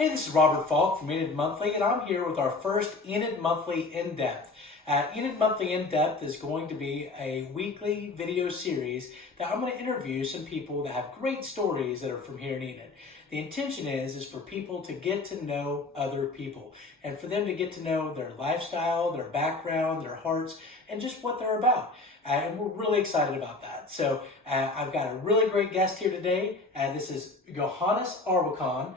Hey, this is Robert Falk from Enid Monthly, and I'm here with our first Enid Monthly In-Depth. Enid Monthly In-Depth is going to be a weekly video series that I'm going to interview some people that have great stories that are from here in Enid. The intention is for people to get to know other people and for them to get to know their lifestyle, their background, their hearts, and just what they're about. And we're really excited about that. So I've got a really great guest here today. This is Johanes Arwakon.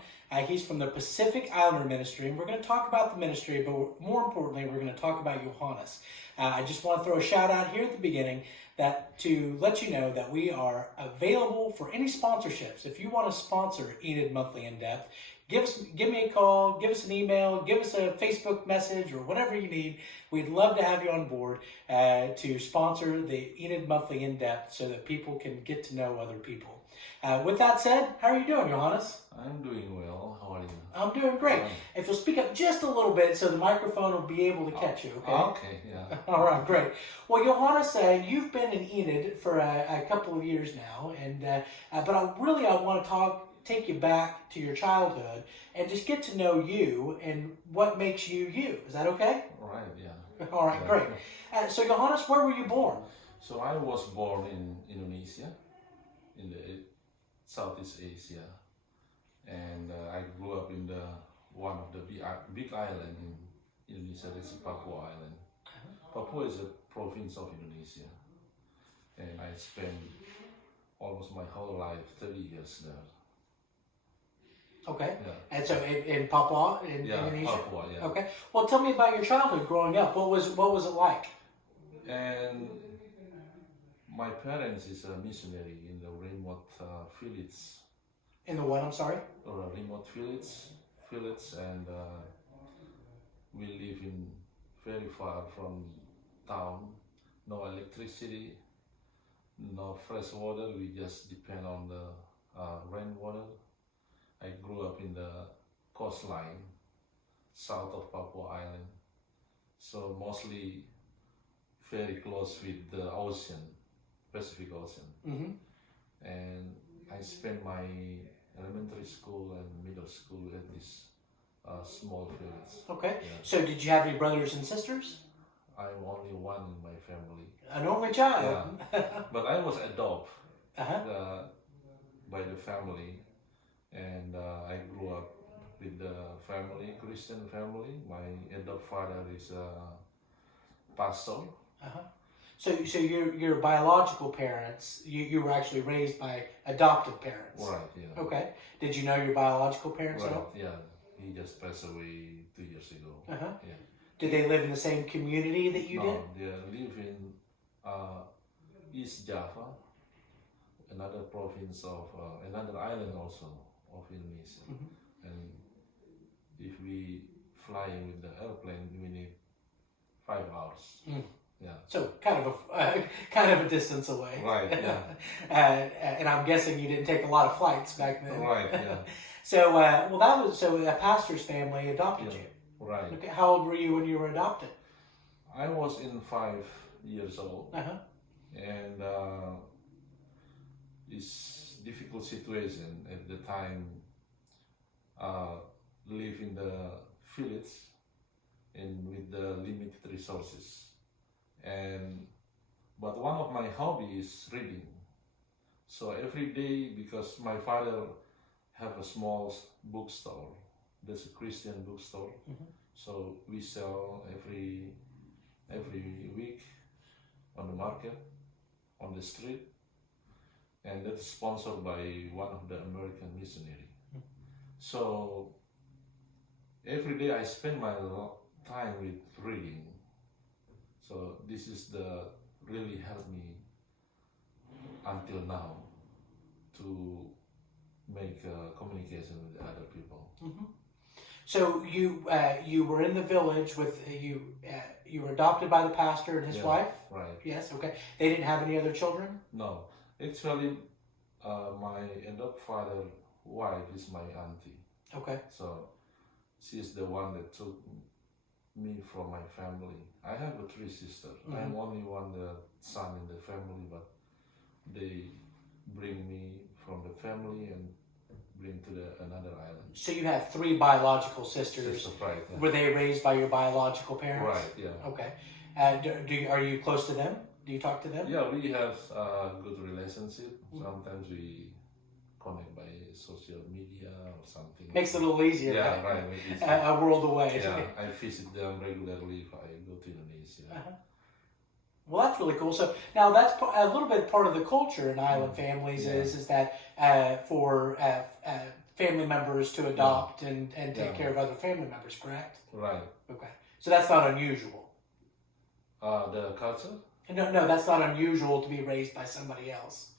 He's from the Pacific Islander Ministry, and we're going to talk about the ministry, but more importantly, we're going to talk about Johanes. I just want to throw a shout out here at the beginning that to let you know that we are available for any sponsorships. If you want to sponsor Enid Monthly In-Depth, give me a call, give us an email, give us a Facebook message, or whatever you need. We'd love to have you on board to sponsor the Enid Monthly In-Depth so that people can get to know other people. With that said, how are you doing, Johannes? I'm doing well. How are you? I'm doing great. If you'll speak up just a little bit so the microphone will be able to catch you, okay? Okay, yeah. All right, great. Well, Johannes, you've been in Enid for a couple of years now, and but I want to take you back to your childhood and just get to know you and what makes you you. Is that okay? Right, yeah. All right, great. So, Johannes, where were you born? So I was born in Indonesia, in the Southeast Asia, and I grew up in one of the big island in Indonesia. That's Papua Island. Papua is a province of Indonesia, and I spent almost my whole life, 30 years there. Okay. Yeah. And so in Papua, in Indonesia? Papua, yeah. Okay. Well, tell me about your childhood growing up. What was it like? And my parents is a missionary in the remote villages. In the what? I'm sorry. Remote villages, and we live in very far from town. No electricity, no fresh water. We just depend on the rainwater. I grew up in the coastline, south of Papua Island, so mostly very close with the ocean, Pacific Ocean. Mm-hmm. And I spent my elementary school and middle school at this small village. Okay. Yeah. So did you have any brothers and sisters? I'm only one in my family. An only child? Yeah. But I was adopted by the family, and I grew up with the family, Christian family. My adopted father is a pastor. So your biological parents, you were actually raised by adoptive parents? Right, yeah. Okay. Did you know your biological parents at all? Yeah. He just passed away 2 years ago. Yeah. Did they live in the same community that you did? No, they live in East Java, another province of, another island also of Indonesia. Mm-hmm. And if we fly with the airplane, we need 5 hours. Mm. Yeah. So kind of a distance away. Right. Yeah. And I'm guessing you didn't take a lot of flights back then. Right. Yeah. So a pastor's family adopted you. Right. Okay. How old were you when you were adopted? I was in 5 years old. And it's difficult situation at the time. Live in the village and with the limited resources. But one of my hobbies is reading. So every day, because my father have a small bookstore, there's a Christian bookstore. Mm-hmm. So we sell every week on the market, on the street, and that's sponsored by one of the American missionary. Mm-hmm. So every day I spend my time with reading. So this is really helped me until now to make communication with other people. Mm-hmm. So you were in the village with you were adopted by the pastor and his wife? Right. Yes. Okay. They didn't have any other children? No. Actually, my adopted father's wife is my auntie. Okay. So she's the one that took me from my family. I have 3 sisters. Mm-hmm. I'm only one the son in the family, but they bring me from the family and bring to another island. So you have 3 biological sisters. Sister, right? Yeah. Were they raised by your biological parents? Right. Yeah. Okay. Are you close to them? Do you talk to them? Yeah, we have a good relationship. Sometimes we connect by social media or something. Makes it a little easier. Yeah, right. Make it easier. A world away. Yeah, I visit them regularly if I go to Indonesia. Well, that's really cool. So now that's a little bit part of the culture in island families is that for family members to adopt and take care of other family members, correct? Right. Okay. So that's not unusual. The culture? No, that's not unusual to be raised by somebody else.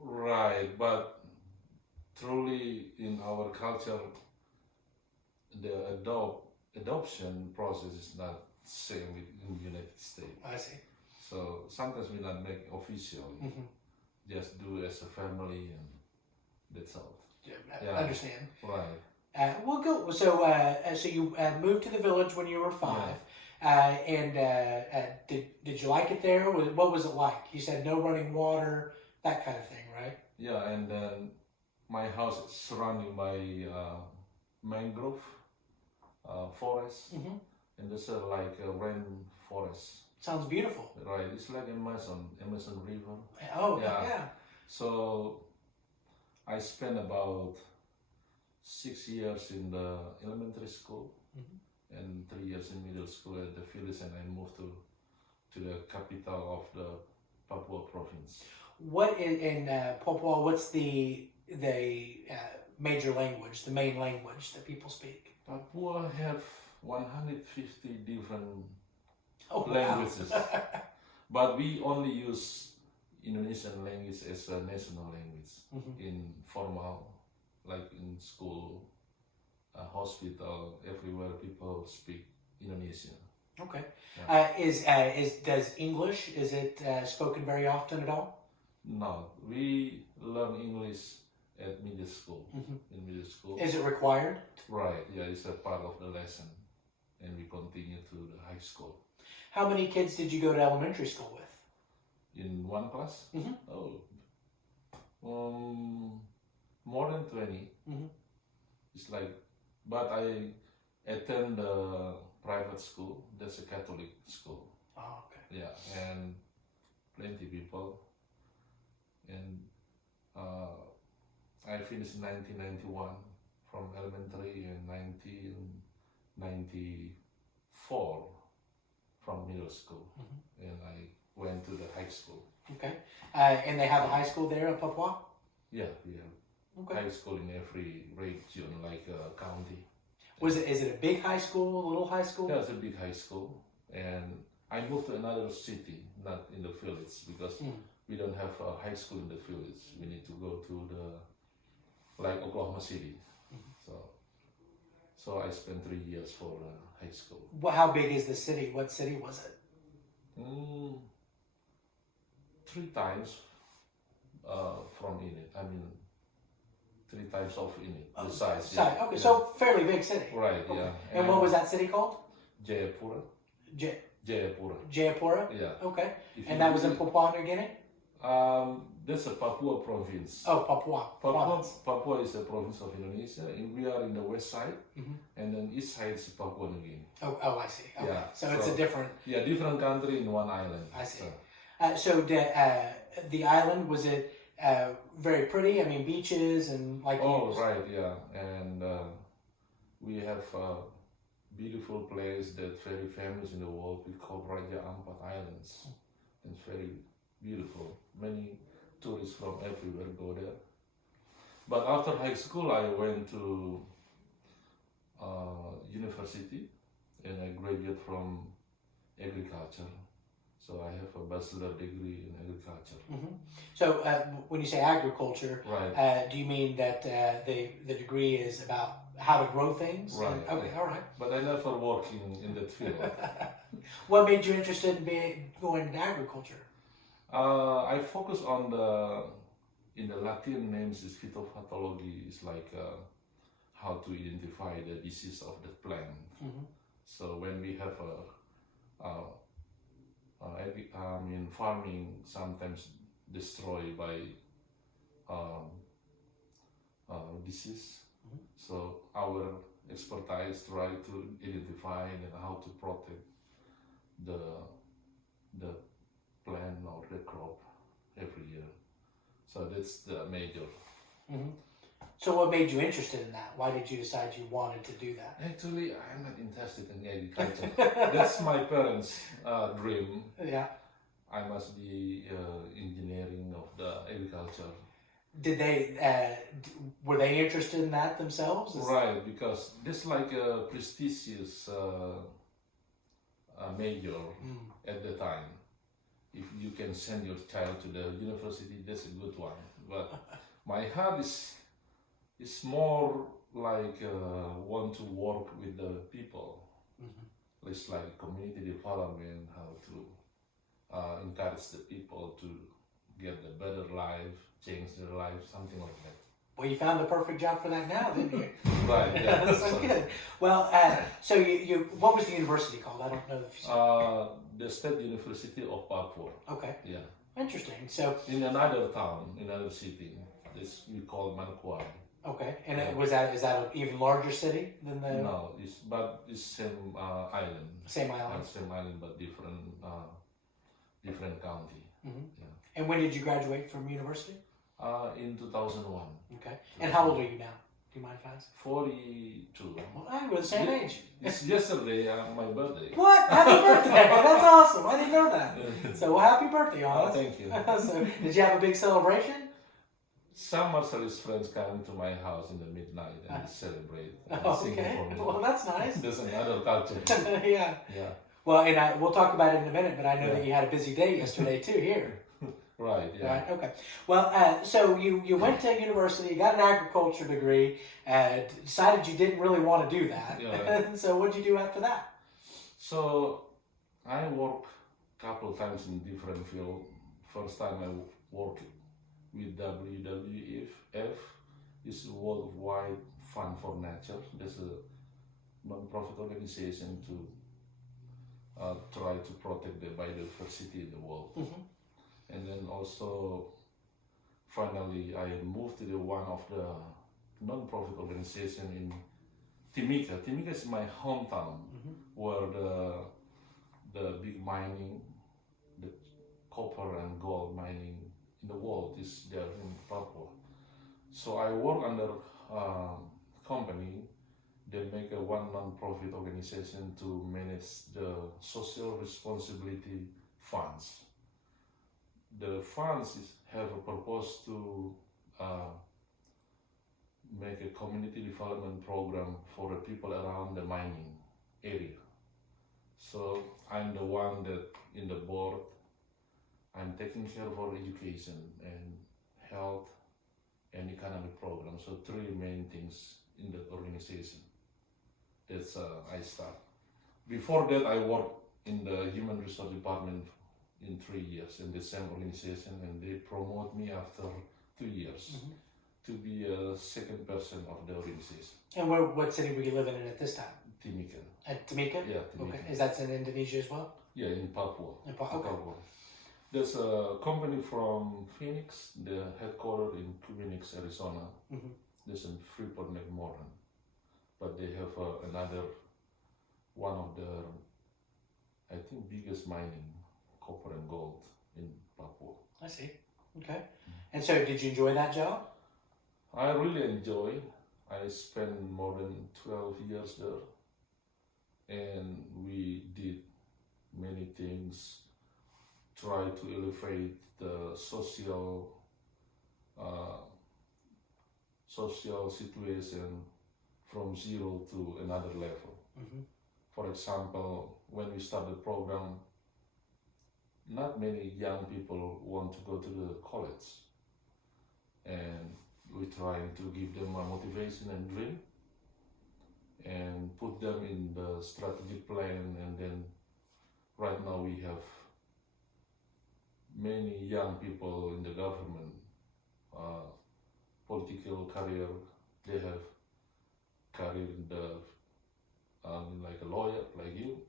Right, but truly in our culture, the adoption process is not same in the United States. I see. So sometimes we not make official, just do as a family and that's all. Yeah, I understand. Right. Well, go. So, so you moved to the village when you were 5, and did you like it there? What was it like? You said no running water, that kind of thing, right? Yeah, and then my house is surrounded by mangrove forest, and there's like a rain forest. Sounds beautiful. Right, it's like Amazon River. Oh, yeah. So I spent about 6 years in the elementary school and 3 years in middle school at the village, and I moved to the capital of the Papua province. What in Papua? What's the major language, the main language that people speak? Papua have 150 different Oh, languages, wow. but we only use Indonesian language as a national language in formal, like in school, hospital, everywhere people speak Indonesian. Okay. Yeah. Does English, is it spoken very often at all? No, we learn English at middle school. In middle school. Is it required? Right. Yeah, it's a part of the lesson, and we continue to the high school. How many kids did you go to elementary school with? In one class? More than 20. It's like, but I attend the private school. That's a Catholic school. Oh, okay. Yeah, and plenty people. And I finished in 1991 from elementary, and 1994 from middle school, and I went to the high school. Okay. And they have a high school there in Papua? Yeah, we have high school in every region, like county. Is it a big high school, a little high school? Yeah, it's a big high school, and I moved to another city, not in the village, because we don't have a high school in the village. We need to go to like Oklahoma City. So I spent 3 years for high school. Well, how big is the city? What city was it? 3 times from Enid. I mean, 3 times of Enid. The size. Yeah. Okay, so fairly big city. Right. Okay. Yeah. And what was that city called? Jayapura. Jayapura. Jayapura. Yeah. Okay. And that was in Papua New Guinea. That's a Papua province. Oh, Papua. Papua is a province of Indonesia, and we are in the west side, and then east side is Papua New Guinea. Oh, I see. Okay. Yeah. So it's a different. Yeah, different country in one island. I see. So the island, was it very pretty? I mean, beaches and like. Oh, right. Yeah, and we have a beautiful place that's very famous in the world. We call Raja Ampat Islands. It's very beautiful. Many tourists from everywhere go there. But after high school, I went to university, and I graduated from agriculture. So I have a bachelor degree in agriculture. So when you say agriculture, right. Do you mean that the degree is about how to grow things? Right. Okay, all right. But I never worked in that field. What made you interested in going into agriculture? I focus on in the Latin names is phytopathology. It's like how to identify the disease of the plant. So when we have farming sometimes destroyed by disease. So our expertise try to identify and how to protect the plant or the crop every year. So that's the major. So what made you interested in that? Why did you decide you wanted to do that? Actually, I'm not interested in agriculture. That's my parents' dream. Yeah. I must be engineering of the agriculture. Did they? Were they interested in that themselves? Right, because this like a prestigious major at the time. If you can send your child to the university, that's a good one. But my heart is more like want to work with the people. It's like community development, how to encourage the people to get a better life, change their life, something like that. Well, you found the perfect job for that now, didn't you? Right, yeah. So good. Well, so you what was the university called? I don't know if you The State University of Papua. Okay. Yeah. Interesting. So in another town, in another city, this we call Manokwari. Okay, and is that an even larger city than the? No, it's same island. Same island. Same island, but different county. Yeah. And when did you graduate from university? In 2001. Okay. And how old are you now? Do you mind if I ask? 42. Well, we're the same age. It's yesterday, my birthday. What? Happy birthday! That's awesome. I didn't know that. So, well, happy birthday, Johannes. Thank you. So, did you have a big celebration? Some Marcellus friends come to my house in the midnight and celebrate. And sing Okay. for me. Well, that's nice. There's another culture. Yeah. Yeah. Well, and we'll talk about it in a minute, but I know that you had a busy day yesterday too here. Right, yeah. Right, okay. Well, so you went to university, got an agriculture degree, decided you didn't really want to do that. Yeah. So what did you do after that? So I worked a couple of times in different fields. First time I worked with WWF, is Worldwide Fund for Nature. That's a non-profit organization to try to protect the biodiversity in the world. And then also, finally, I moved to one of the non-profit organization in Timika. Timika is my hometown, where the big mining, the copper and gold mining in the world is there in Papua. So I work under a company. They make one non-profit organization to manage the social responsibility funds. The funds have a purpose to make a community development program for the people around the mining area. So I'm the one that in the board, I'm taking care of our education and health and economic programs. So three main things in the organization. That's I start. Before that, I worked in the human resource department in 3 years in the same organization, and they promote me after 2 years to be a second person of the organization. And what city were you living in at this time? Timika. At Timika? Yeah, Timika. Okay. Is that in Indonesia as well? Yeah, in Papua. Okay. Papua. There's a company from Phoenix, the headquarters in Phoenix, Arizona. There's in Freeport McMoran. But they have another, one of the, I think, biggest mining, copper and gold in Papua. I see. Okay. And so did you enjoy that job? I really enjoy. I spent more than 12 years there. And we did many things, try to elevate the social situation from zero to another level. For example, when we started the program, not many young people want to go to the college, and we trying to give them a motivation and dream and put them in the strategic plan. And then right now we have many young people in the government, political career. They have career in the like a lawyer like you,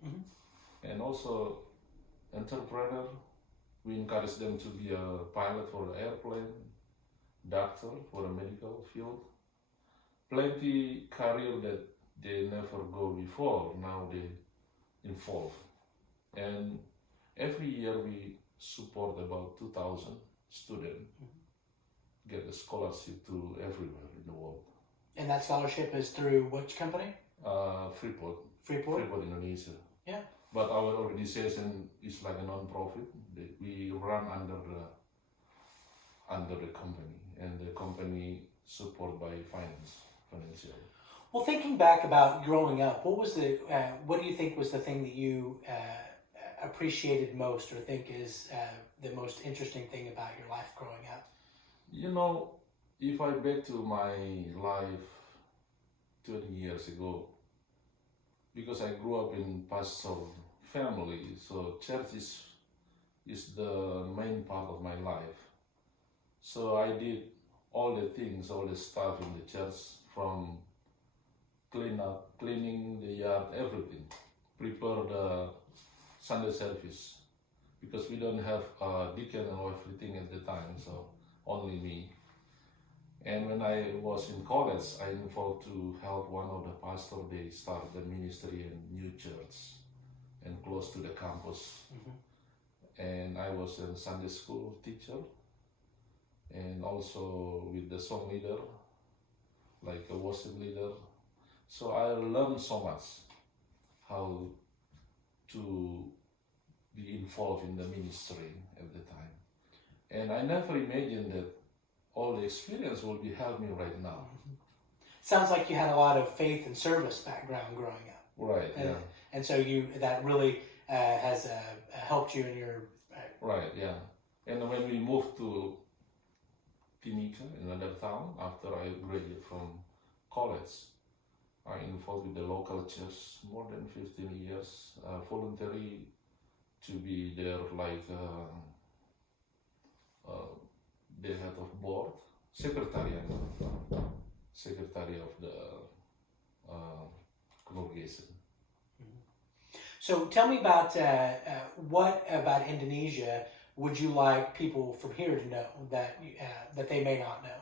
and also entrepreneur. We encourage them to be a pilot for the airplane, doctor for the medical field, plenty career that they never go before. Now they involved, and every year we support about 2,000 students get a scholarship to everywhere in the world. And that scholarship is through which company? Freeport. Freeport? Freeport, Indonesia. Yeah. But our organization is like a non-profit. We run under the company, and the company support by financial. Well, thinking back about growing up, what do you think was the thing that you appreciated most, or think is the most interesting thing about your life growing up? You know, if I back to my life 20 years ago, because I grew up in pastoral family, so church is the main part of my life. So I did all the things, all the stuff in the church, from cleaning the yard, everything, prepare the Sunday service, because we don't have a deacon or everything at the time, so only me. And when I was in college, I involved to help one of the pastors. They started the ministry in new church and close to the campus. And I was a Sunday school teacher, and also with the song leader, like a worship leader. So I learned so much how to be involved in the ministry at the time. And I never imagined that all the experience will be helping me right now. Sounds like you had a lot of faith and service background growing up. Right, yeah. And so that really has helped you in your... Right, yeah. And when we moved to Timika, another town, after I graduated from college, I involved with the local church more than 15 years, voluntary to be there like the head of board, secretary of the congregation. So tell me about what about Indonesia would you like people from here to know that they may not know?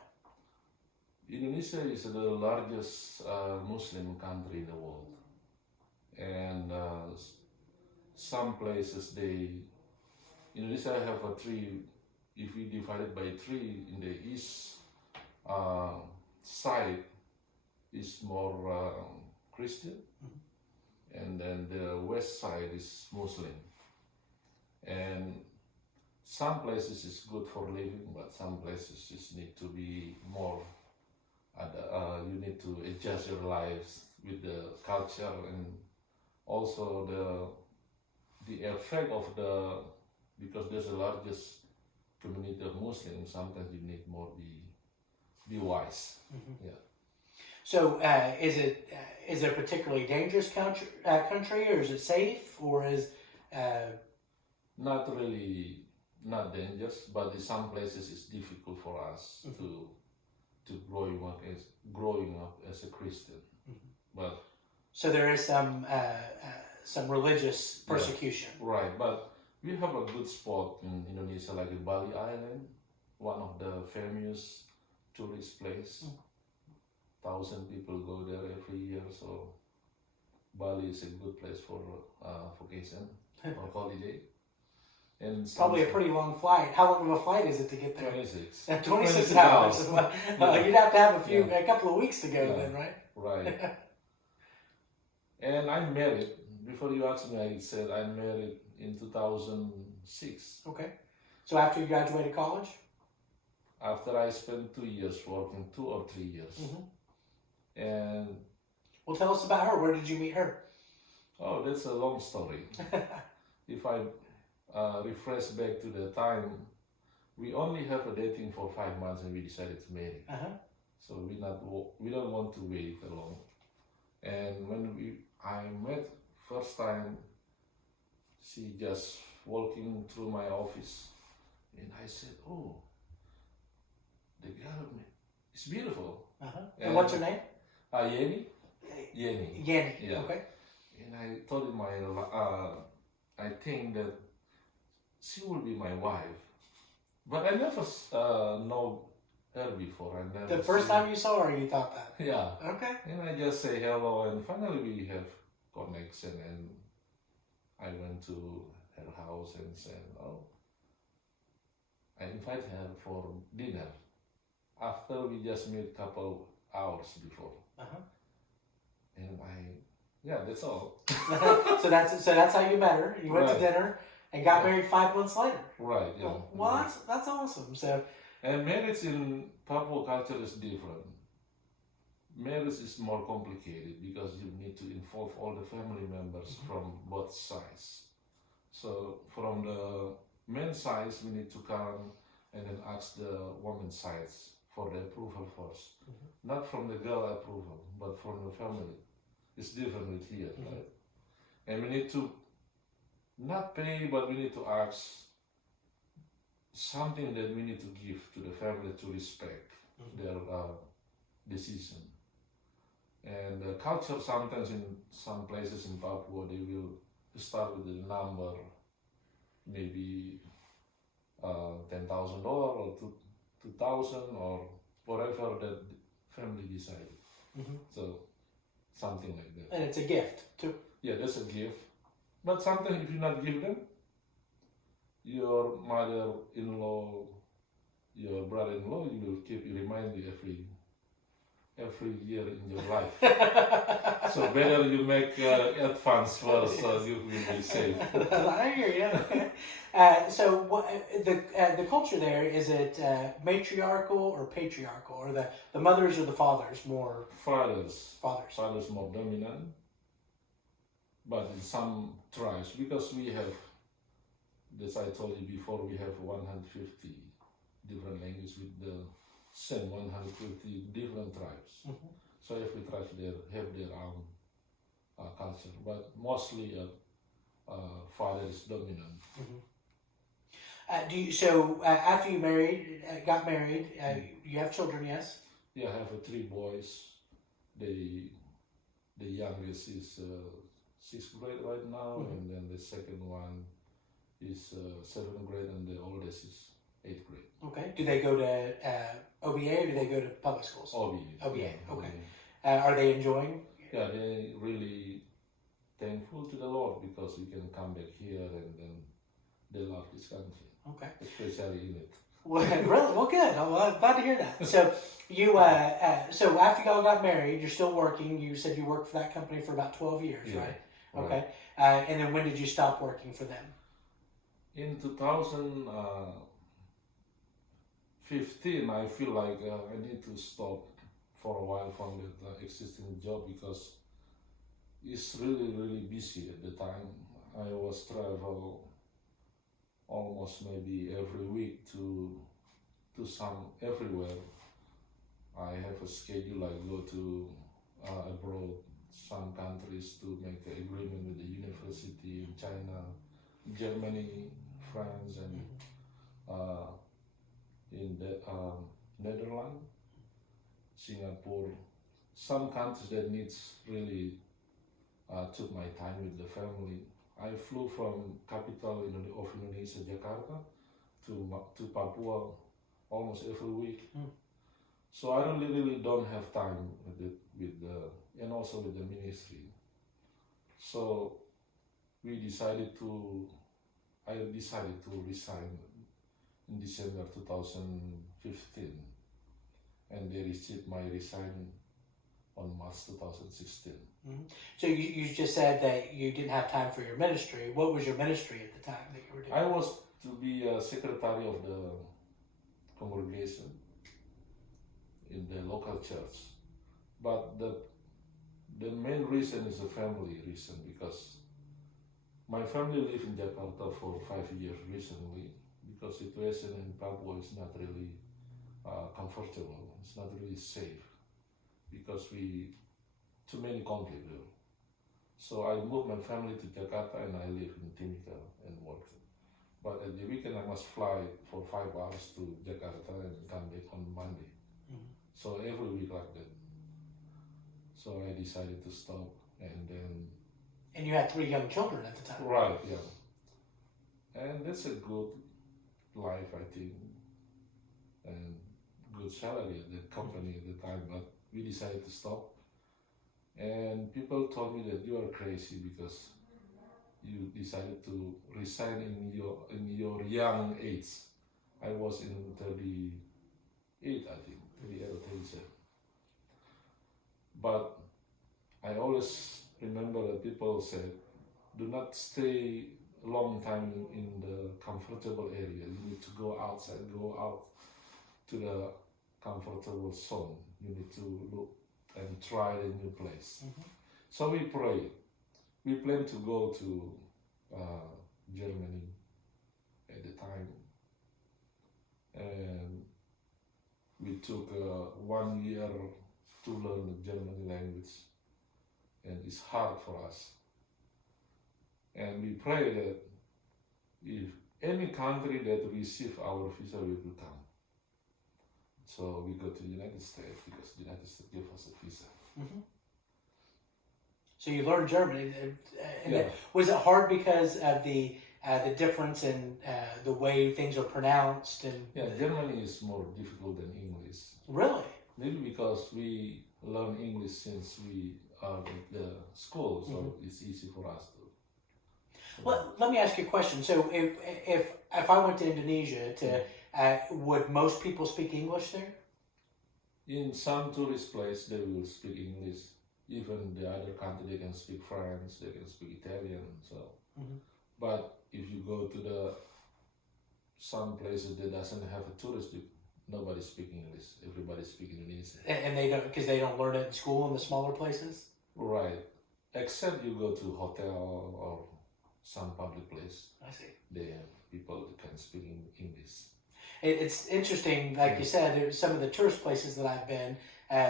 Indonesia is the largest Muslim country in the world, and some places Indonesia have a three. If we divide it by three, in the east side is more Christian, and then the west side is Muslim. And some places is good for living, but some places just need to be more. You need to adjust your lives with the culture, and also the effect of because there's the largest community of Muslims. Sometimes you need more be wise. Yeah. So is it a particularly dangerous country, or is it safe, or is not really not dangerous, but in some places it's difficult for us to growing up as a Christian. But so there is some religious persecution. Yeah, right, but we have a good spot in Indonesia, like in Bali Island, one of the famous tourist place. 1,000 people go there every year, so Bali is a good place for vacation or holiday. And probably a pretty long flight. How long of a flight is it to get there? 26. 26 hours. You'd have to have a couple of weeks to go then, right? Right. And I'm married. Before you asked me, I said I'm married in 2006. Okay. So after you graduated college? After I spent 2 years working, 2 or 3 years. And well, tell us about her. Where did you meet her? Oh, that's a long story. If I refresh back to the time, we only have a dating for 5 months and we decided to marry. So we don't want to wait along. And when I met first time, she just walking through my office, and I said, "Oh, the girl is beautiful." And what's her name? Yenny. Yeah. Okay. And I told him I think that she will be my wife, but I never know her before. I never The first seen- time you saw her, you thought that? Yeah. Okay. And I just say hello, and finally we have connection, and I went to her house and said, oh, I invite her for dinner. After we just met couple hours before. Uh-huh. And that's all. so that's how you met her. You went to Right. dinner and got Yeah. married 5 months later. Right, yeah. Well, that's awesome. So And marriage in Papua culture is different. Marriage is more complicated because you need to involve all the family members from both sides. So from the men's side, we need to come and then ask the woman's sides for the approval first. Not from the girl approval, but from the family. It's different with here, right? And we need to not pay, but we need to ask something that we need to give to the family to respect their decision. And the culture sometimes in some places in Papua, they will start with the number, maybe $10,000 or $2,000 or whatever that family decided. So something like that. and it's a gift too. Yeah, that's a gift. But sometimes if you not give them, your mother-in-law, your brother-in-law, you will keep remind you every year in your life. So better you make advance first, so you will be safe. I hear you. Okay. So what the culture there, is it matriarchal or patriarchal, or the mothers or the fathers more? Fathers Fathers. more dominant, but in some tribes, because we have, as I told you before, we have 150 different languages with the same 150 different tribes. So every tribe there have their own culture, but mostly father is dominant. After you got married, you have children, yes? Yeah, I have 3 boys. The youngest is 6th grade right now, and then the second one is 7th grade, and the oldest is 8th grade. Okay. Do they go to OBA or do they go to public schools? OBA. OBA, Yeah, okay. OBA. Are they enjoying? Yeah, they really thankful to the Lord because we can come back here, and then they love this country, Okay. especially in it. Well, really? Well, good. I'm glad to hear that. So you, so after y'all got married, you're still working. You said you worked for that company for about 12 years, Yeah, right? right. Okay. And then when did you stop working for them? In 2015, I feel like I need to stop for a while from the existing job because it's really busy at the time. I was travel almost maybe every week to some everywhere. I have a schedule. I go to abroad, some countries to make an agreement with the university in China, Germany, France, and in the Netherlands, Singapore. Some countries that needs really took my time with the family. I flew from capital of Indonesia, Jakarta, to Papua almost every week. So I really don't have time and also with the ministry. So I decided to resign in December 2015, and they received my resign on March 2016. So you just said that you didn't have time for your ministry. What was your ministry at the time that you were doing? I was to be a secretary of the congregation in the local church, but the main reason is a family reason, because my family lived in Jakarta for 5 years recently, because situation in Papua is not really comfortable. It's not really safe because too many conflicts there. So I moved my family to Jakarta and I live in Timika and work. But at the weekend I must fly for 5 hours to Jakarta and come back on Monday. So every week like that. So I decided to stop, and then. And you had 3 young children at the time. Right, yeah. And that's a good life, I think, and good salary at the company at the time, but we decided to stop. And people told me that you are crazy because you decided to resign in your young age. I was in 38, I think, 38 or 37. But I always remember that people said, do not stay a long time in the comfortable area. You need to go outside, go out to the comfortable zone. You need to look and try a new place. So we prayed. We planned to go to Germany at the time. And we took 1 year to learn the German language. And it's hard for us. And we pray that if any country that receive our visa, we will come. So we go to the United States because the United States give us a visa. So you learned German, and Yeah. was it hard because of the difference in the way things are pronounced? And Yeah, Germany is more difficult than English. really, Maybe because we learn English since we are at the school, so it's easy for us to. well, let me ask you a question. So if I went to Indonesia, would most people speak English there? In some tourist place, they will speak English. Even the other country, they can speak French, they can speak Italian. So, but if you go to some places that doesn't have a tourist, nobody speak English. Everybody speak Indonesian. And they don't, because they don't learn it in school in the smaller places? Right. Except you go to hotel or some public place. I see. They have people that can speak English. It's interesting, like you said, some of the tourist places that I've been,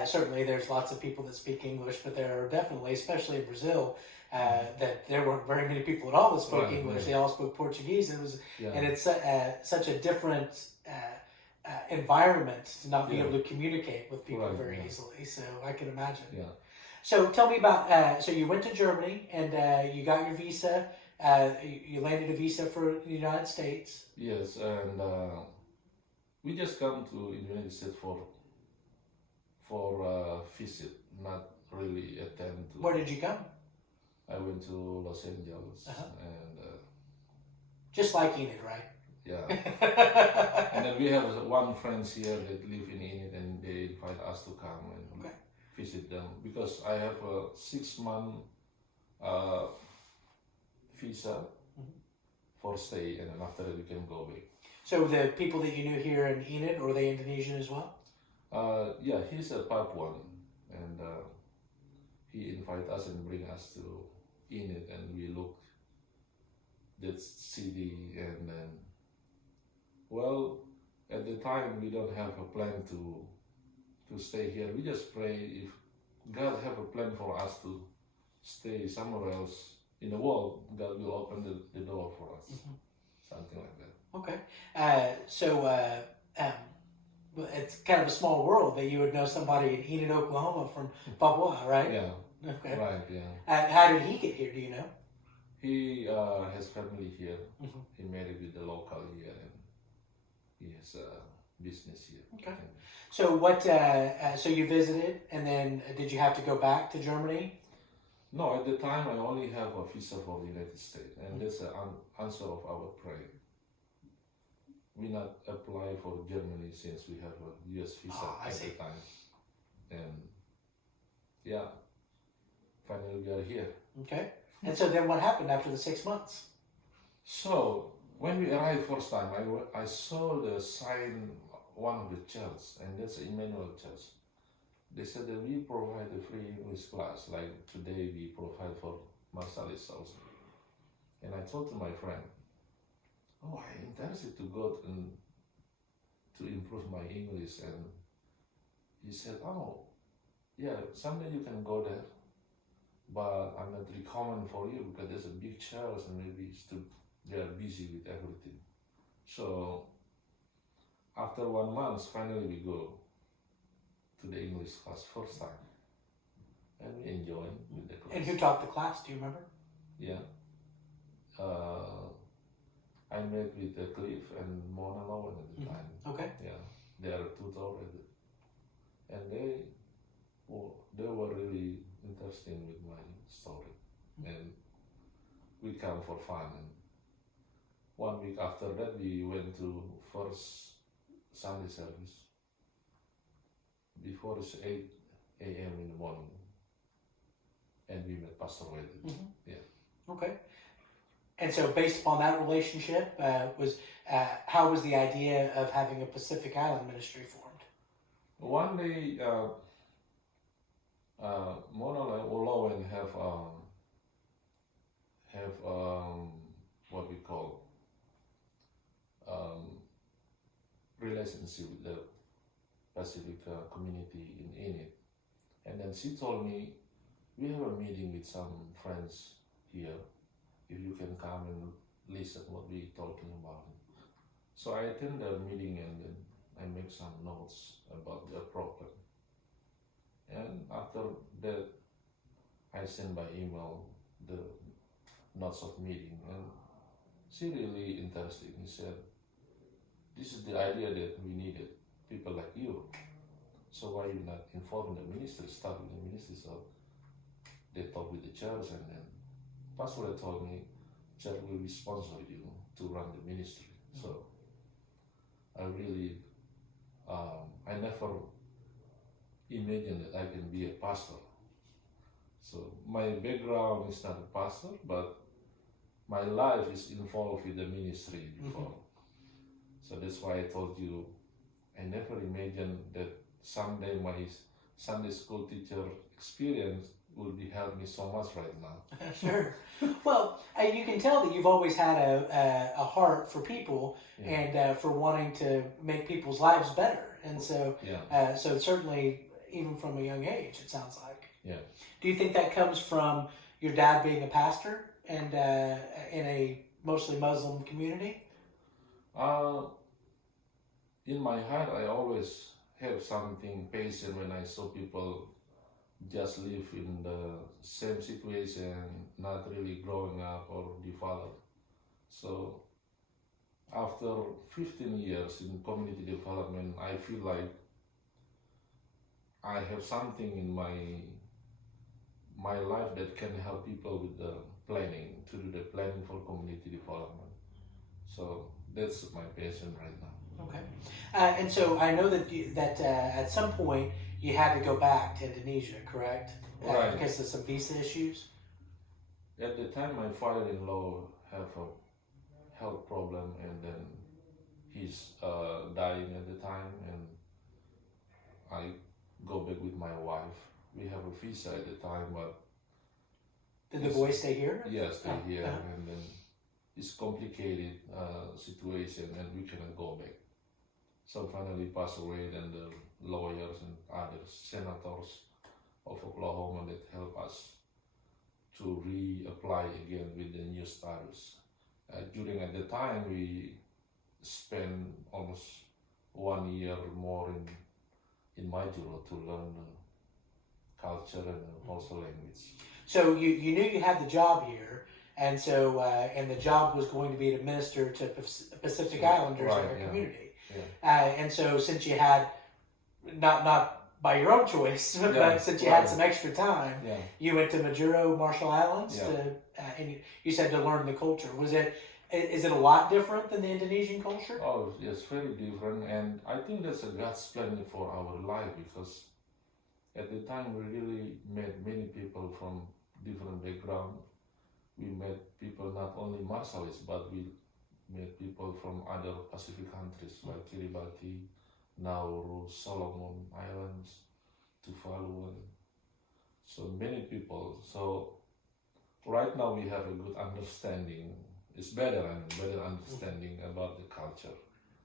certainly there's lots of people that speak English, but there are definitely, especially in Brazil, that there weren't very many people at all that spoke English. They all spoke Portuguese. And it's such a different environment to not be able to communicate with people very easily. So I can imagine. Yeah. So tell me about, so you went to Germany and you got your visa. You landed a visa for the United States. Yes, and we just come to the United States for visit, not really attend to. Where did you come? I went to Los Angeles and just like Enid, right? yeah. And then we have one friends here that live in Enid, and they invite us to come and visit them because I have a 6-month visa for stay, and then after that we can go back. So the people that you knew here in Enid, are they Indonesian as well? Yeah, he's a Papuan, and he invited us and bring us to Enid, and we look that city, and then, well, at the time we don't have a plan to stay here. We just pray if God have a plan for us to stay somewhere else in the world, God will open the door for us, something like that. Okay, so it's kind of a small world that you would know somebody in Enid, Oklahoma from Papua, right? Yeah. Okay. Right. Yeah. How did he get here? Do you know? He has family here. He married with the local here, and he has a business here. Okay. So what? So you visited, and then did you have to go back to Germany? No, at the time I only have a visa for the United States, and that's the answer of our prayer. We not apply for Germany since we have a US visa at the time, and yeah, finally we are here. Okay. And so then what happened after the 6 months? So when we arrived first time, I saw the sign, one of the church, and that's Emmanuel Church. They said that we provide a free English class, like today we provide for Marsalis also. And I told to my friend, oh, I'm interested to go to improve my English. And he said, oh, yeah, someday you can go there, but I'm not recommend for you because there's a big church and maybe they are busy with everything. So after 1 month, finally we go to the English class first time, and we enjoy with the class. And who taught the class? Do you remember? Yeah, I met with Cliff and Mona Lowen at the time. Okay. Yeah. they are a tutor, and they were really interested with my story, and we come for fun. And 1 week after that, we went to first Sunday service. Before it's 8 a.m. in the morning, and we met Pastor Wade. Yeah. Okay. And so, based upon that relationship, how was the idea of having a Pacific Island ministry formed? One day, Mona and Olawen have what we call relationship with the Pacific community in Enid, and then she told me, we have a meeting with some friends here, if you can come and listen what we talking about. So I attend the meeting, and then I make some notes about the problem. And after that, I send by email the notes of meeting, and she really interested. He said, this is the idea that we needed, people like you. So why you not involved in the ministry, start with the ministry? So they talk with the church, and then Pastor told me, church will be sponsor you to run the ministry. So I really, I never imagined that I can be a pastor. So my background is not a pastor, but my life is involved with the ministry before. So that's why I told you, I never imagined that someday my Sunday school teacher experience will be help me so much right now. Sure. Well, you can tell that you've always had a heart for people, and for wanting to make people's lives better. And so, so certainly, even from a young age, it sounds like. Yeah. Do you think that comes from your dad being a pastor and in a mostly Muslim community? In my heart, I always have something patient when I saw people just live in the same situation, not really growing up or develop. So after 15 years in community development, I feel like I have something in my life that can help people with the planning, to do the planning for community development. So that's my passion right now. Okay. And so I know that at some point you had to go back to Indonesia, correct? Right. Because of some visa issues? At the time, my father-in-law have a health problem, and then he's dying at the time, and I go back with my wife. We have a visa at the time, but... Did the boys stay here? Yes, stay here, and then it's complicated situation, and we cannot go back. So finally passed away, and the lawyers and other senators of Oklahoma that help us to reapply again with the new status. During at the time, we spent almost 1 year more in Majuro to learn the culture and also language. So you knew you had the job here, and so and the job was going to be to minister to Pacific Islanders in their community. And so since you had, not by your own choice, but since you had some extra time, you went to Majuro, Marshall Islands, and you said to learn the culture. Is it a lot different than the Indonesian culture? Oh, yes, very different, and I think that's a God's plan for our life, because at the time we really met many people from different backgrounds. We met people not only Marshallis, but we met people from other Pacific countries like Kiribati, Nauru, Solomon Islands, Tuvalu, so many people. So right now we have a good understanding. It's better understanding about the culture.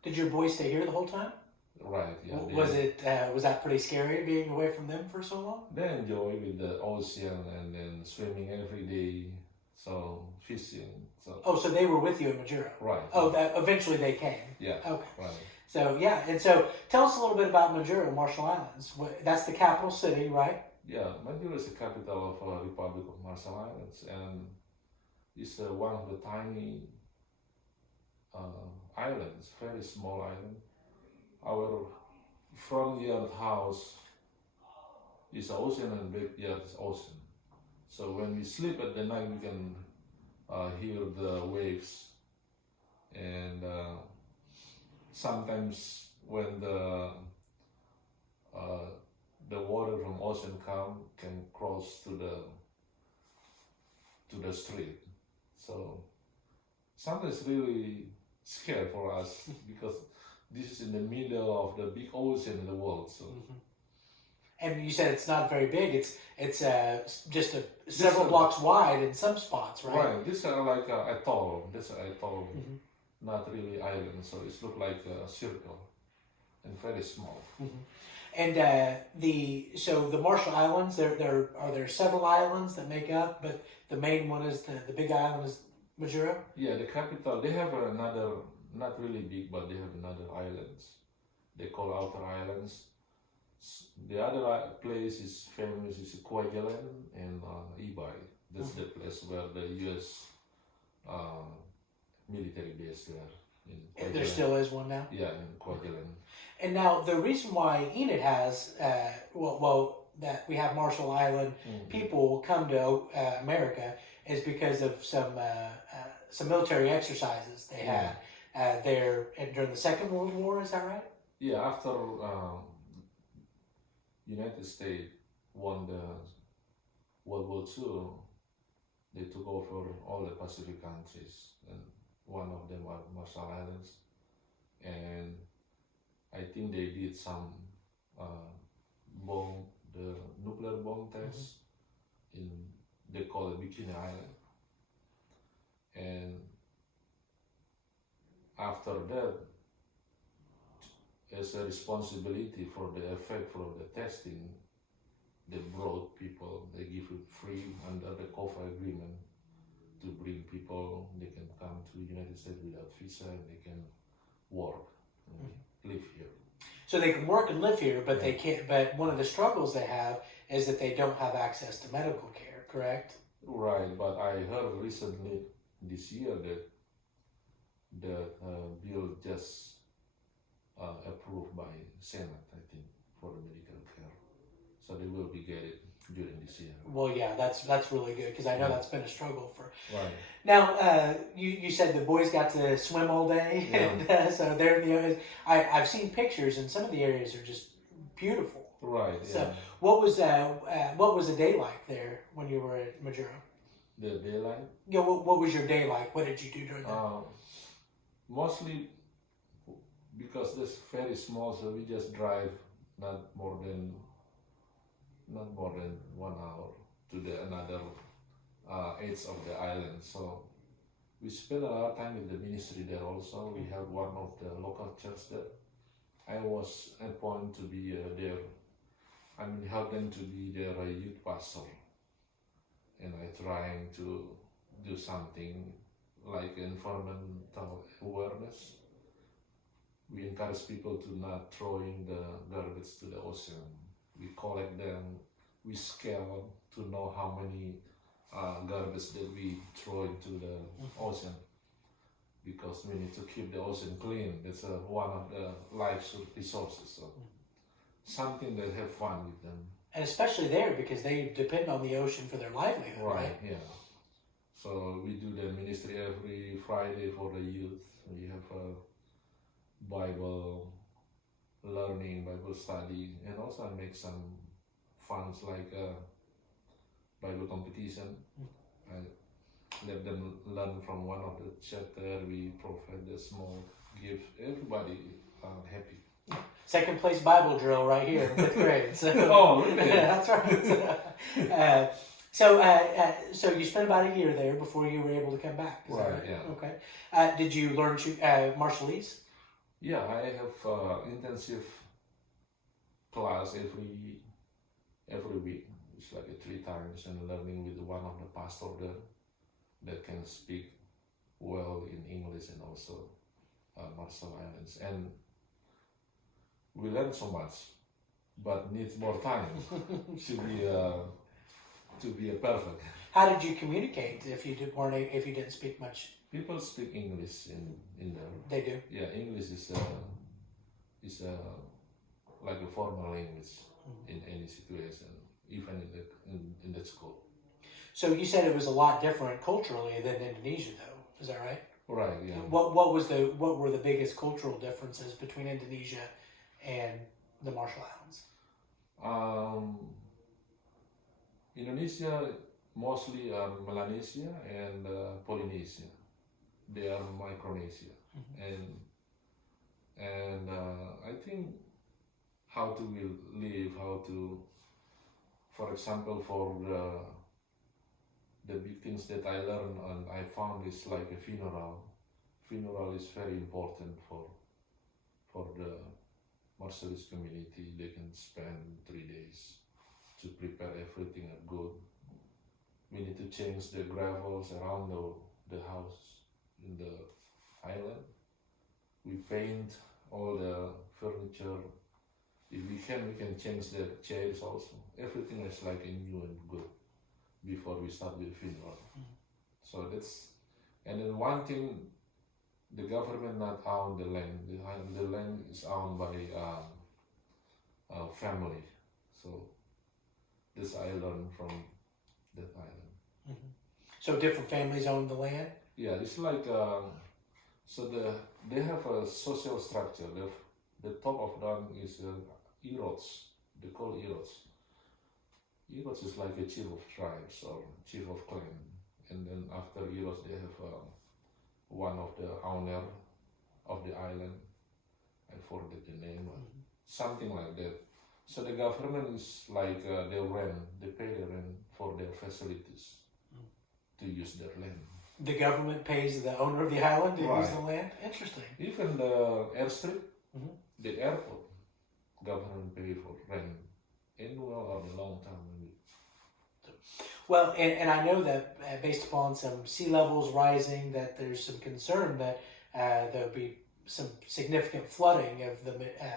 Did your boys stay here the whole time? Right. Yeah. Was that pretty scary being away from them for so long? They enjoy with the ocean and then swimming every day. So fishing. So they were with you in Majuro? Right. Oh, eventually they came? Yeah. Okay. Right. So, and so tell us a little bit about Majuro, Marshall Islands. That's the capital city, right? Yeah, Majuro is the capital of Republic of Marshall Islands, and it's one of the tiny islands, very small island. Our front yard house is ocean and backyard is ocean. So when we sleep at the night, we can hear the waves, and sometimes when the water from ocean can cross to the street. So sometimes really scary for us because this is in the middle of the big ocean in the world. So. Mm-hmm. And you said it's not very big. It's just several blocks wide in some spots, right? Right. These are like atoll. This is atoll, not really island. So it looks like a circle and very small. Mm-hmm. And the Marshall Islands. There several islands that make up, but the main one is the big island is Majuro. Yeah, the capital. They have another, not really big, but they have another islands. They call outer islands. The other place is famous is Kwajalein and Ibai. That's the place where the U.S. Military base there. There still is one now? Yeah, in Kwajalein. And now the reason why Enid has, that we have Marshall Island people come to America is because of some military exercises they had there during the Second World War. Is that right? Yeah, after United States won the World War II, they took over all the Pacific countries, and one of them are Marshall Islands, and I think they did some the nuclear bomb test they call it Bikini Island, and after that, as a responsibility for the effect from the testing, they brought people, they give it free under the COFA agreement to bring people, they can come to the United States without visa and they can work and live here. So they can work and live here, but they can't. But one of the struggles they have is that they don't have access to medical care, correct? Right, but I heard recently this year that the bill just approved by Senate, I think, for the medical care. So they will be getting it during this year. Well, yeah, that's really good because I know that's been a struggle for. Right. Now, you said the boys got to swim all day, and so they're in the areas. I've seen pictures, and some of the areas are just beautiful. Right. So, what was the day like there when you were at Majuro? The daylight? Yeah. What was your day like? What did you do during that? Mostly because it's very small, so we just drive not more than 1 hour to another edge of the island. So we spend a lot of time with the ministry there also. We have one of the local church there. I was appointed to be helping to be their youth pastor. And I trying to do something like environmental awareness. We encourage people to not throwing the garbage to the ocean. We collect them, we scale to know how many garbage that we throw into the ocean, because we need to keep the ocean clean. That's one of the life resources. So something that have fun with them. And especially there because they depend on the ocean for their livelihood, right? Yeah. So we do the ministry every Friday for the youth. We have a Bible learning, Bible study, and also I make some funds like Bible competition. I let them learn from one of the chapter. We provide a small gift. Everybody happy. Second place Bible drill right here in 5th grade. So, oh, really? That's right. So you spent about a year there before you were able to come back. Is right, that right? Yeah. Okay. Did you learn Marshallese? Yeah, I have intensive class every week. It's like 3 times, and learning with one of the pastor there that can speak well in English and also Marshall Islands. And we learn so much, but needs more time to be perfect. How did you communicate if you didn't speak much? People speak English in there. They do. Yeah, English is like a formal language in any situation, even in the school. So you said it was a lot different culturally than Indonesia, though. Is that right? Right. Yeah. What were the biggest cultural differences between Indonesia and the Marshall Islands? Indonesia mostly Melanesia and Polynesia. They are Micronesia, and I think how to live, how to, for example, for the big things that I learned and I found is like a funeral. Funeral is very important for the Marshallese community. They can spend 3 days to prepare everything good. We need to change the gravels around the house in the island. We paint all the furniture. If we can change the chairs also. Everything is like a new and good before we start with the funeral. So that's, and then one thing, the government not own the land. The land is owned by family. So this I learned from that island. So different families own the land? Yeah, it's like, they have a social structure. The top of them is Erots. They call Erots. Erots is like a chief of tribes or chief of clan. And then after Erots, they have one of the owner of the island. I forget the name, something like that. So the government is like they pay the rent for their facilities to use their land. The government pays the owner of the island to use the land? Interesting. Even the airstrip, the airport, government pay for rent, annual or the long term. Well, and I know that based upon some sea levels rising, that there's some concern that there'll be some significant flooding of the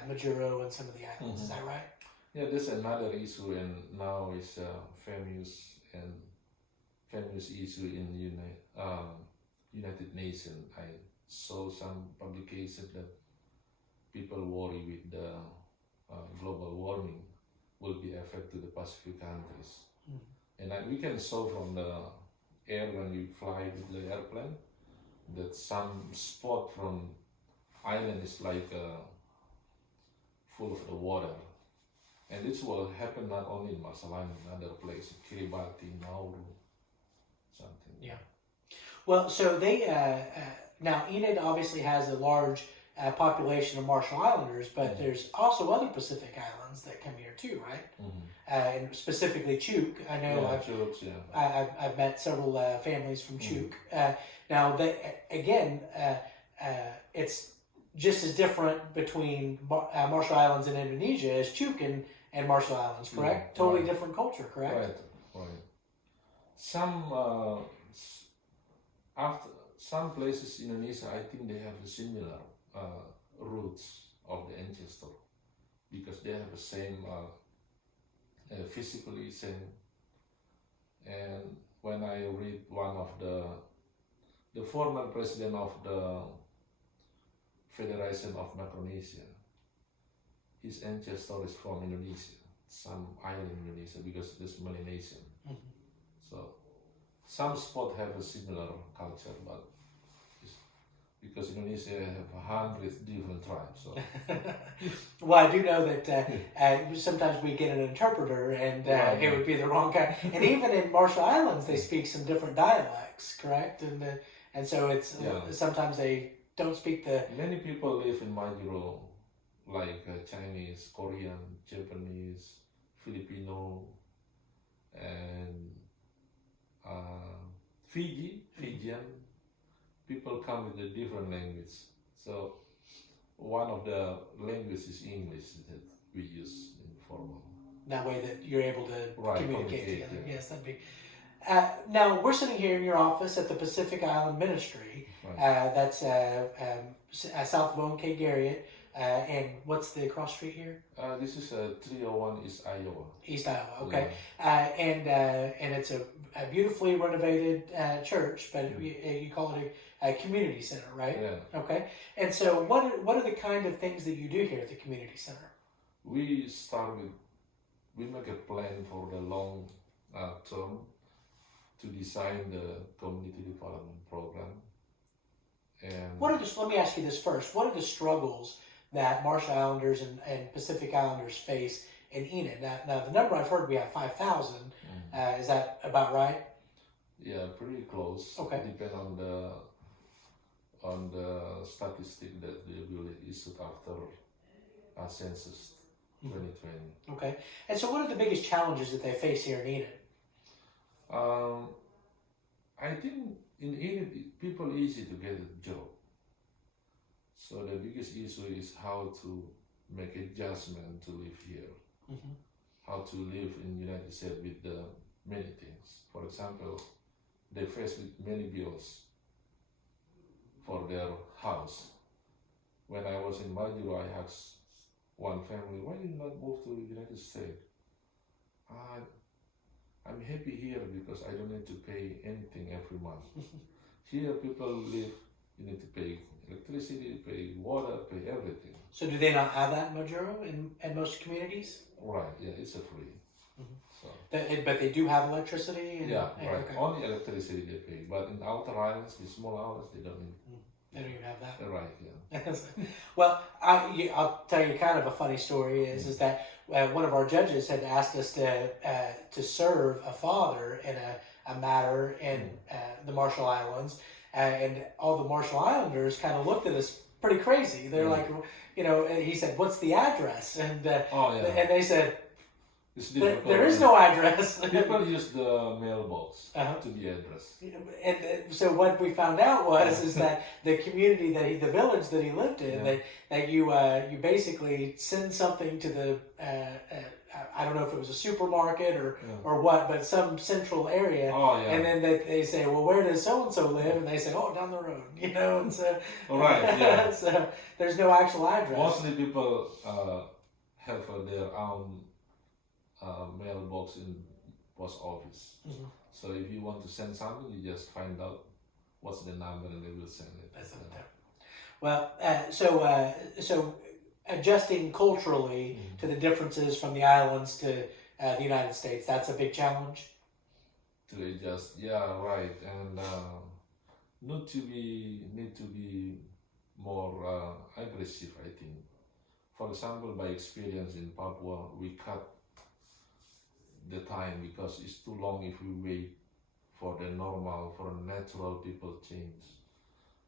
Majuro and some of the islands. Is that right? Yeah, there's another issue, and now it's famous issue in United Nations. I saw some publication that people worry with the global warming will be affect to the Pacific countries. And we can saw from the air when we fly with the airplane that some spot from island is like full of the water. And this will happen not only in Marshall Island, other places, Kiribati, Nauru, something. Yeah. Well, so they now Enid obviously has a large population of Marshall Islanders, but there's also other Pacific islands that come here too, right? And specifically Chuuk. I know I've met several families from Chuuk. Now, again, it's just as different between Marshall Islands and Indonesia as Chuuk and Marshall Islands, correct? Totally different culture, correct? Right. Some places in Indonesia, I think they have a similar roots of the ancestor because they have the same physically same. And when I read one of the former president of the Federation of Micronesia, his ancestor is from Indonesia, some island in Indonesia because there's Melanesian. So some spots have a similar culture, but because Indonesia have 100 different tribes. So. Well, I do know that sometimes we get an interpreter and it would be the wrong guy. And even in Marshall Islands, they speak some different dialects, correct? And so it's sometimes they don't speak the... Many people live in Majuro, like Chinese, Korean, Japanese, Filipino, and Fijian. People come with a different language. So one of the languages is English that we use in formal. That way that you're able to communicate together. Yeah. Yes, that'd be... now, we're sitting here in your office at the Pacific Island Ministry. Right. That's south of Owen K. Garriott. And what's the cross street here? This is 301 East Iowa. East Iowa, okay. Yeah. And it's a beautifully renovated church, but you call it a community center, right? Yeah. Okay. And so what are the kind of things that you do here at the community center? we start with, we make a plan for the long term to design the community development program. And let me ask you this first. What are the struggles that Marshall Islanders and Pacific Islanders face in Enid? Now the number I've heard, we have 5,000. Is that about right? Yeah, pretty close. Okay. Depend on the statistic that will be issued after census 2020. Okay. And so what are the biggest challenges that they face here in Enid? I think in Enid, people easy to get a job. So the biggest issue is how to make adjustment to live here. How to live in United States with the many things. For example, they face with many bills for their house. When I was in Maju, I asked one family, why you not move to United States? I'm happy here because I don't need to pay anything every month. Here people live, you need to pay electricity, pay water, pay everything. So do they not have that in Majuro in most communities? Right, yeah, it's a free. So, But they do have electricity? yeah, right. Okay. Only electricity they pay. But in outer islands, the small islands, they don't need. They don't even have that. Right, yeah. Well, I'll tell you kind of a funny story is that one of our judges had asked us to serve a father in a matter in the Marshall Islands, and all the Marshall Islanders kind of looked at us pretty crazy. They're like, and he said, "What's the address?" And and they said, there is no address. People use the mailbox to be addressed. And so what we found out is that the community the village that he lived in, that you basically send something to the I don't know if it was a supermarket or what, but some central area, and then they say, well, where does so and so live? And they say, oh, down the road, and so so there's no actual address. Mostly people have their own mailbox in post office. So if you want to send something, you just find out what's the number and they will send it. That's up there. Well, so adjusting culturally to the differences from the islands to the United States, that's a big challenge. To adjust, yeah, right, and need to be more aggressive, I think. For example, by experience in Papua, we cut the time because it's too long if we wait for the natural people change.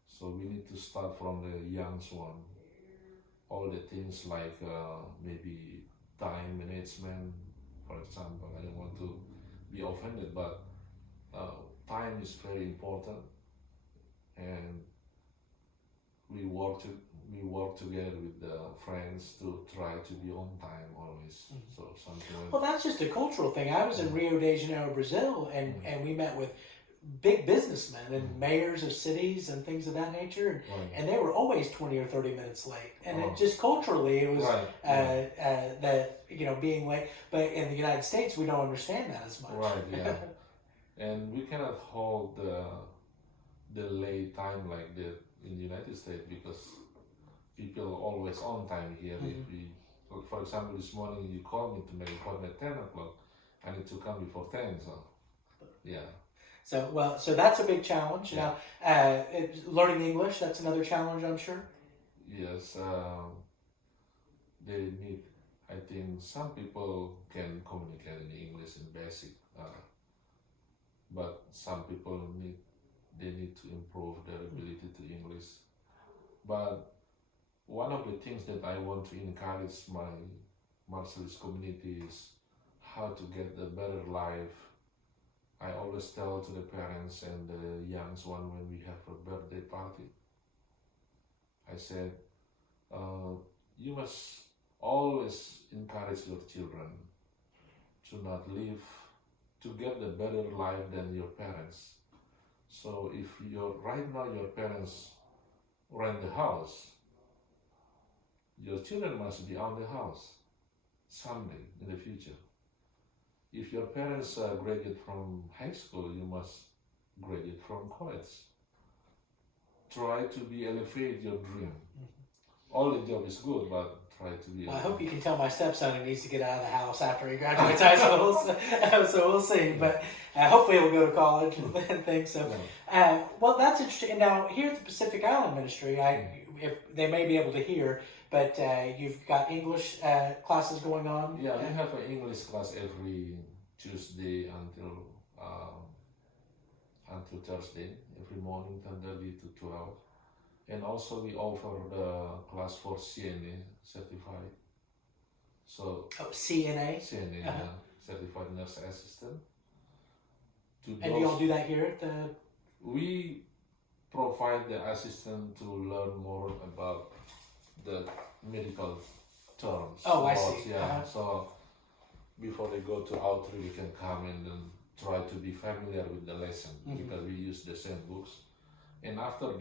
So we need to start from the young one. All the things like maybe time management, for example. I don't want to be offended, but time is very important, and we work together with the friends to try to be on time always. So something. Well, that's just a cultural thing. I was in Rio de Janeiro, Brazil, and we met with big businessmen and mayors of cities and things of that nature, and they were always 20 or 30 minutes late. And it just culturally, it was that being late. But in the United States, we don't understand that as much. Right. Yeah. And we cannot hold the late time like that in the United States because people are always on time here. If we, for example, this morning you called me to make an appointment at 10 o'clock. I need to come before 10. So, yeah. So that's a big challenge. Now, learning English, that's another challenge, I'm sure. Yes, they need. I think some people can communicate in English in basic, but some people need to improve their ability to English. But one of the things that I want to encourage my Marshallese community is how to get a better life. I always tell to the parents and the young one when we have a birthday party, I said, you must always encourage your children to not live, to get a better life than your parents. So if right now your parents rent the house, your children must be on the house someday in the future. If your parents graduate from high school, you must graduate from college. Try to elevate your dream. All the job is good, but try to be. Well, I hope you can tell my stepson he needs to get out of the house after he graduates high school. So we'll see. But hopefully he'll go to college and things. So, well, that's interesting. And now here at the Pacific Island Ministry, if they may be able to hear, but you've got English classes going on. Yeah, we have an English class every Tuesday until Thursday, every morning 10:30 to 12. And also we offer the class for CNA certified. So CNA? CNA, certified nurse assistant. And do y'all do that here at the? We provide the assistant to learn more about the medical terms. Oh, I see. Yeah. So before they go to outreach, we can come and then try to be familiar with the lesson because we use the same books. And after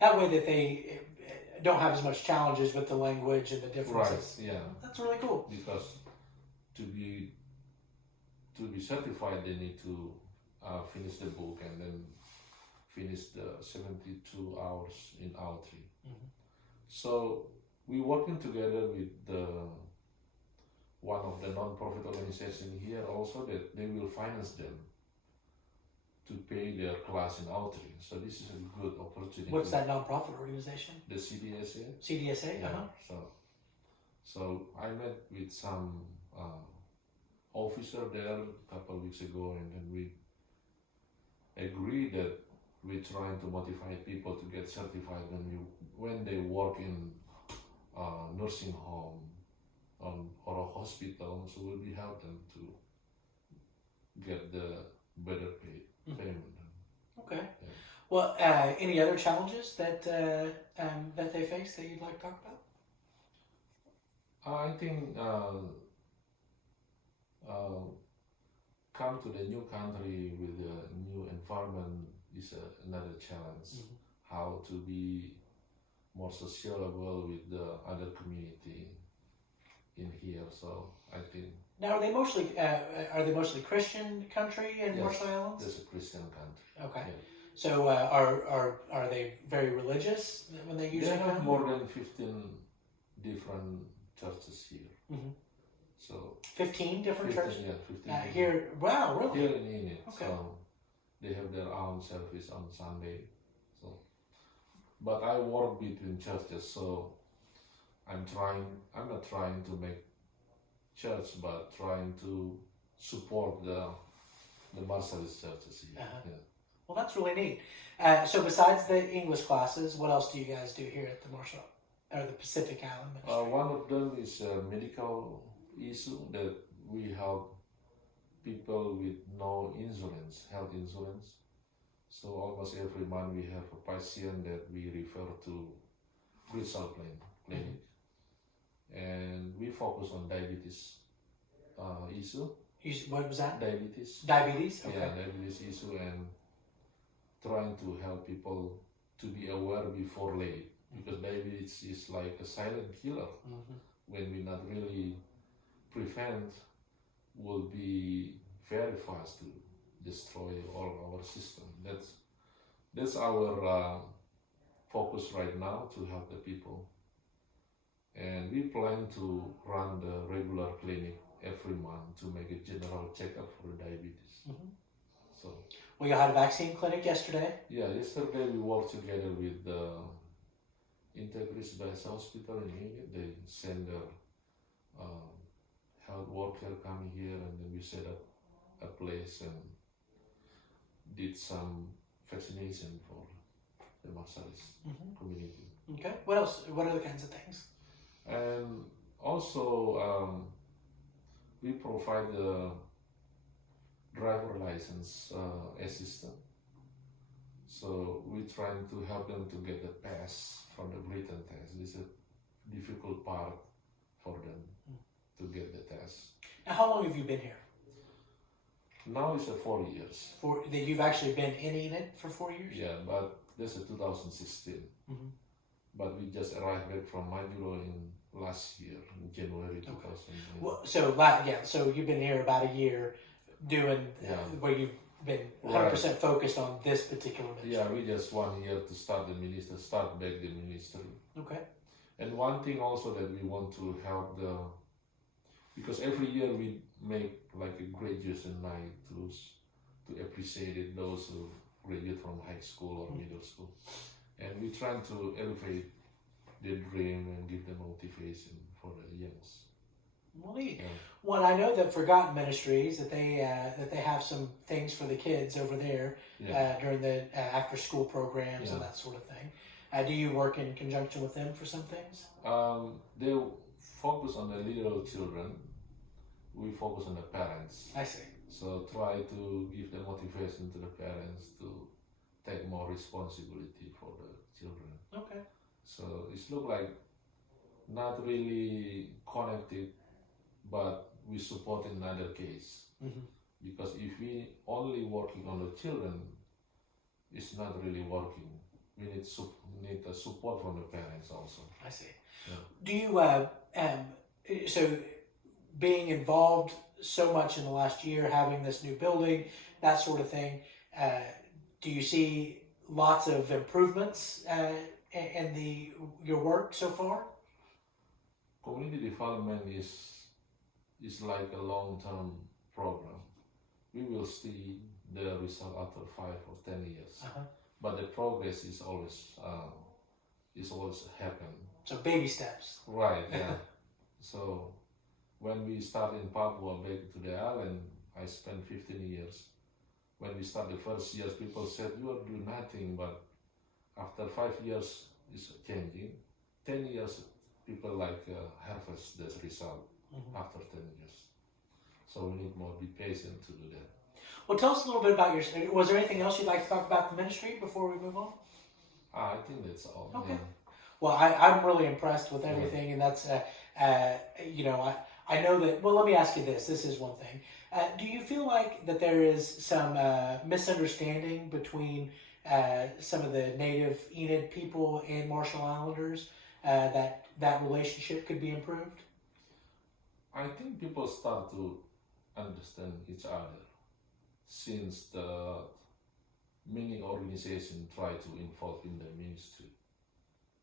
that way that they don't have as much challenges with the language and the differences. Right, yeah. That's really cool. Because to be certified, they need to finish the book and then finish the 72 hours in outreach. So we working together with one of the non-profit organizations here also that they will finance them to pay their class in outreach. So this is a good opportunity. What's that non-profit organization? The CDSA. CDSA, yeah. So I met with some officer there a couple of weeks ago, and then we agreed that we're trying to motivate people to get certified when they work in nursing home or a hospital. So we'll help them to get the better payment. Okay. Yeah. Well, any other challenges that they face that you'd like to talk about? I think come to the new country with a new environment is another challenge. How to be more sociable with the other community in here. So I think. Now, are they mostly Christian country in Marshall Islands? It's a Christian country. Okay. Yeah. So are they very religious when they usually come? They have more than 15 different churches here. So 15 different churches? Yeah, 15. Here, wow, really? Here in Enid. Okay. So they have their own service on Sunday. So, but I work between churches, so I'm not trying to make church, but trying to support the Marshallese churches here. Yeah. Well, that's really neat. So besides the English classes, what else do you guys do here at the Marshall or the Pacific Island Ministry? One of them is a medical issue that we help people with no insurance, health insurance. So almost every month we have a patient that we refer to Crystal Clinic. And we focus on diabetes issue. What was that? Diabetes. Diabetes? Okay. Yeah, diabetes issue, and trying to help people to be aware before late. Because diabetes is like a silent killer. When we not really prevent, will be very fast to destroy all our system. That's our focus right now, to help the people. And we plan to run the regular clinic every month to make a general checkup for diabetes. So we had a vaccine clinic yesterday. Yeah, yesterday we worked together with the Integris Base Hospital in India. They send their health worker coming here, and then we set up a place and did some vaccination for the Marshallese community. Okay. What else? What other kinds of things? And also we provide the driver license assistant. So we're trying to help them to get the pass from the written test. This is a difficult part for them to get the test. Now, how long have you been here? Now it's 4 years. You've actually been in Enid for 4 years? Yeah, but this is 2016. But we just arrived back from Majuro in last year, in January 2019. Well, so you've been here about a year doing where you've been 100% focused on this particular ministry. Yeah, we just 1 year to start back the ministry. Okay. And one thing also that we want to help because every year we make like a graduation night to appreciate it, those who graduate from high school or middle school. And we try to elevate their dream and give them motivation for the youngs. Well, I know that Forgotten Ministries that they have some things for the kids over there during the after school programs and that sort of thing. Do you work in conjunction with them for some things? They focus on the little children. We focus on the parents. I see. So try to give the motivation to the parents to take more responsibility for the children. Okay. So it's look like not really connected, but we support in another case. Mm-hmm. Because if we only working on the children, it's not really working. We need support from the parents also. I see. Yeah. Do you so being involved so much in the last year, having this new building, that sort of thing, do you see lots of improvements in your work so far? Community development is like a long-term program. We will see the result after 5 or 10 years. Uh-huh. But the progress is always happen. So baby steps. Right, yeah. So when we start in Papua back to the island, I spent 15 years. When we start the first years, people said, you are doing nothing, but after 5 years, it's changing. 10 years, people harvest this result after 10 years. So we need more be patient to do that. Well, tell us a little bit about was there anything else you'd like to talk about the ministry before we move on? I think that's all. Okay. Yeah. Well, I'm really impressed with everything, and that's, I know that, well, let me ask you this. This is one thing. Do you feel like that there is some misunderstanding between some of the native Enid people and Marshall Islanders, that relationship could be improved? I think people start to understand each other since the many organizations try to involve in the ministry.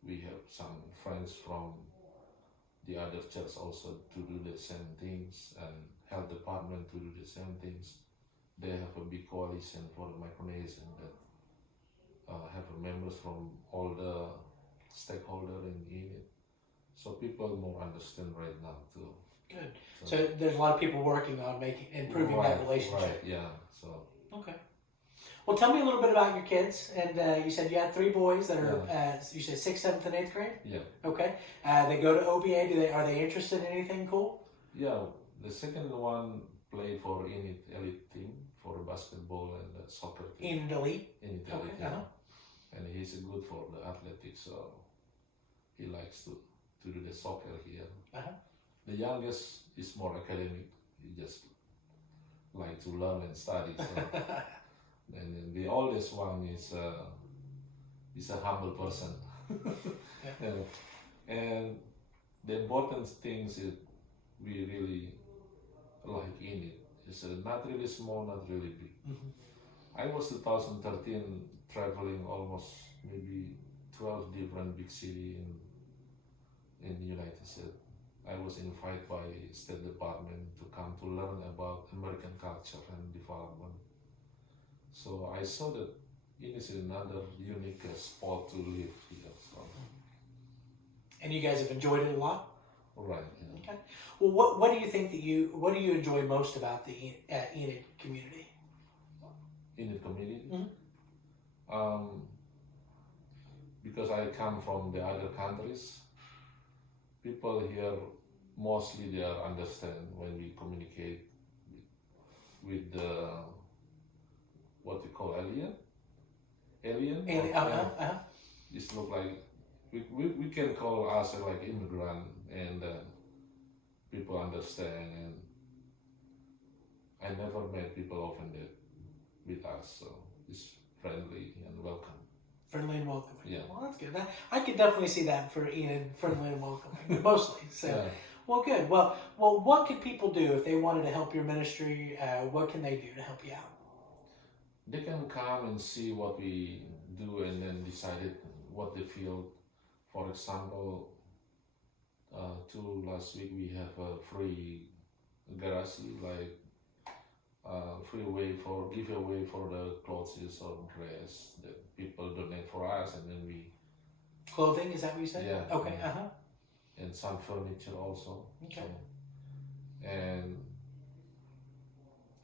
We have some friends from the other church also to do the same things, and health department to do the same things. They have a big coalition for Micronesian that have members from all the stakeholders in Enid. So people more understand right now too. Good. So there's a lot of people working on improving that relationship. Right, yeah. So. Okay. Well, tell me a little bit about your kids. And you said you had 3 boys that are, you said 6th, 7th, and 8th grade? Yeah. Okay. They go to OBA. Are they interested in anything cool? Yeah. The second one played for Enid elite team for basketball and soccer team. Enid elite? Enid elite, okay. yeah. And he's good for the athletics, so he likes to do the soccer here. Uh-huh. The youngest is more academic. He just like to learn and study. So. And then the oldest one is a humble person. Yeah. And the important things is we really like in it. It's not really small, not really big. Mm-hmm. I was 2013 traveling almost maybe 12 different big cities in the United States. I was invited by State Department to come to learn about American culture and development. So I saw that it is another unique spot to live here. So. And you guys have enjoyed it a lot? Right. Yeah. Okay. Well, what do you think what do you enjoy most about the Enid community? Enid community? Mm-hmm. Because I come from the other countries, people here mostly they understand when we communicate with the what we call alien. It look like we can call us like immigrant, and people understand, and I never met people offended with us, so it's friendly and welcome. Friendly and welcoming. Yeah. Well, that's good. I could definitely see that for Enid, friendly and welcoming, mostly. So, yeah. Well, good. Well, what could people do if they wanted to help your ministry? What can they do to help you out? They can come and see what we do and then decide what they feel. For example, last week we have a free garage, like free way for giveaway for the clothes or dress that people donate for us, and then we Clothing, is that what you said? Yeah. Okay. And some furniture also. Okay. So, and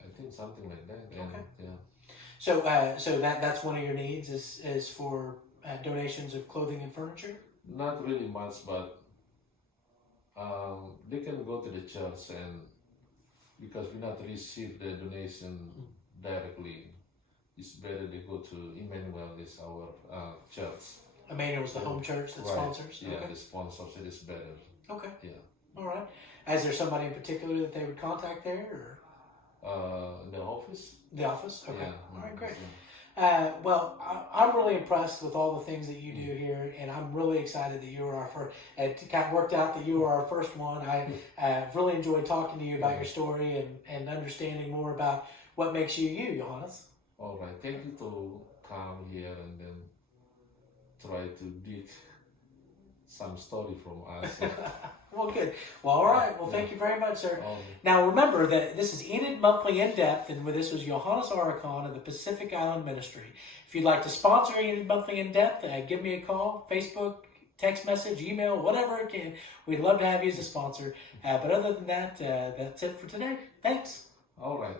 I think something like that. And, Okay. Yeah. So that's one of your needs is for donations of clothing and furniture. Not really much, but they can go to the church, and because we not receive the donation directly, it's better they go to Emmanuel, is our church. Emmanuel's the home church that Right. sponsors. Yeah, Okay. the sponsors, it is better. Okay. Yeah. All right. Is there somebody in particular that they would contact there, or In the office. the office? Okay. Yeah. All right. Great. So, Well, I'm really impressed with all the things that you do here, and I'm really excited that you were our first. It kind of worked out that you were our first one. I really enjoyed talking to you about your story and understanding more about what makes you you, Johannes. all right. Thank you to come here and then try to dig some story from us. Well, good. Well, all right. Well, thank you very much, sir. Um, Now, remember that this is Enid Monthly In Depth, and this was Johanes Arwakon of the Pacific Island Ministry. If you'd like to sponsor Enid Monthly In Depth, give me a call, Facebook, text message, email, whatever it can. We'd love to have you as a sponsor. But other than that, that's it for today. Thanks. all right.